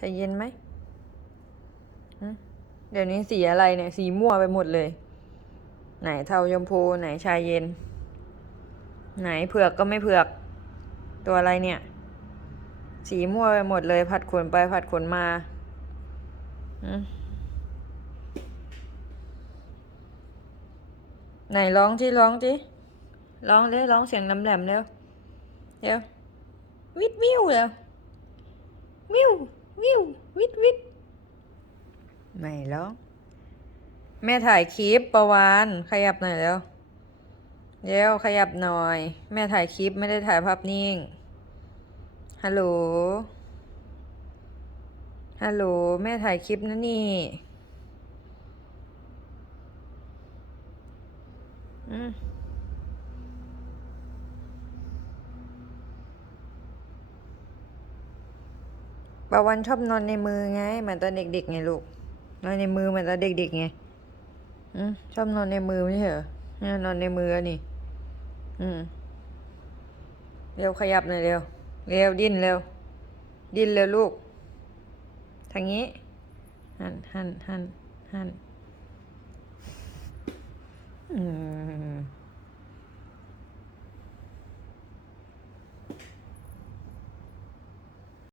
ชาเย็นไหมเดี๋ยวนี้สีอะไรเนี่ย สีมั่วไปหมดเลย ไหนเทาชมพูไหนชายเย็น ไหนเผือกก็ไม่เผือก ตัวอะไรเนี่ย สีมั่วไปหมดเลย ผัดขนไปผัดขนมาไหนร้องที่ร้องที่ร้องเลยร้องเสียงน้ำแหลมเร็วเร็ววิดวิวเร็ววิววิววว ไม่ร้องแม่ถ่ายคลิปประวานขยับหน่อยเร็วเร็วขยับหน่อย แม่ถ่ายคลิปไม่ได้ถ่ายภาพนิ่งฮัลโหลฮัลโหลแม่ถ่ายคลิปนะนี่อืมปาวันชอบนอนในมือไงเหมือนตอนเด็กๆไงลูก นอนในมือเหมือนตอนเด็กๆไงอืมชอบนอนในมือไม่ใช่เหรอเนี่ยนอนในมืออะนี่ อืมเร็วขยับหน่อยเร็ว เร็วดิ้นเร็ว ดิ้นเร็วลูก ทางนี้ หันหันหันหันอืม